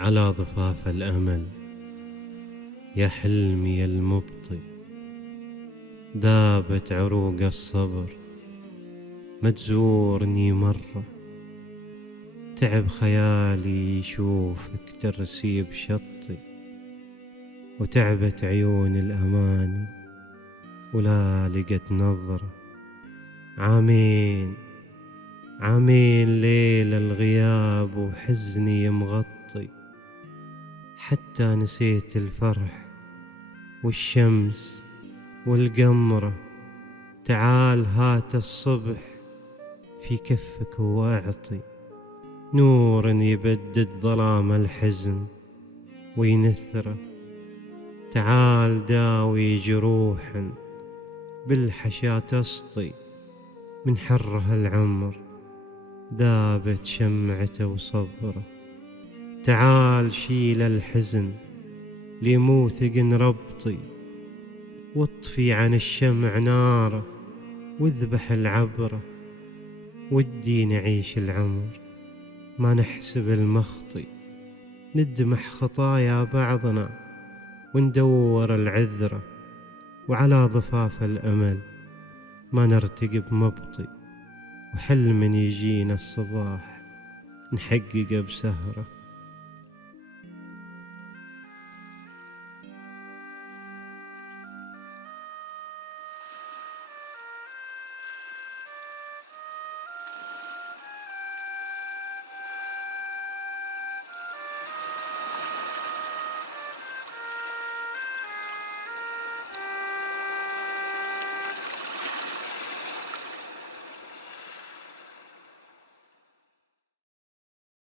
على ضفاف الأمل يا حلمي المبطي، ذابت عروق الصبر ما تزورني مرة. تعب خيالي يشوفك ترسي بشطي، وتعبت عيون الأماني ولا لقت نظرة. عامين عامين ليل الغياب وحزني مغطي، حتى نسيت الفرح والشمس والقمرة. تعال هات الصبح في كفك واعطي، نور يبدد ظلام الحزن وينثره. تعال داوي جروح بالحشا تسطي، من حرها العمر ذابت شمعته وصبره. تعال شيل الحزن لموثق ربطي، واطفي عن الشمع ناره واذبح العبرة. ودي نعيش العمر ما نحسب المخطي، ندمح خطايا بعضنا وندور العذرة. وعلى ضفاف الأمل ما نرتقب مبطي، وحلم يجينا الصباح نحققه بسهرة.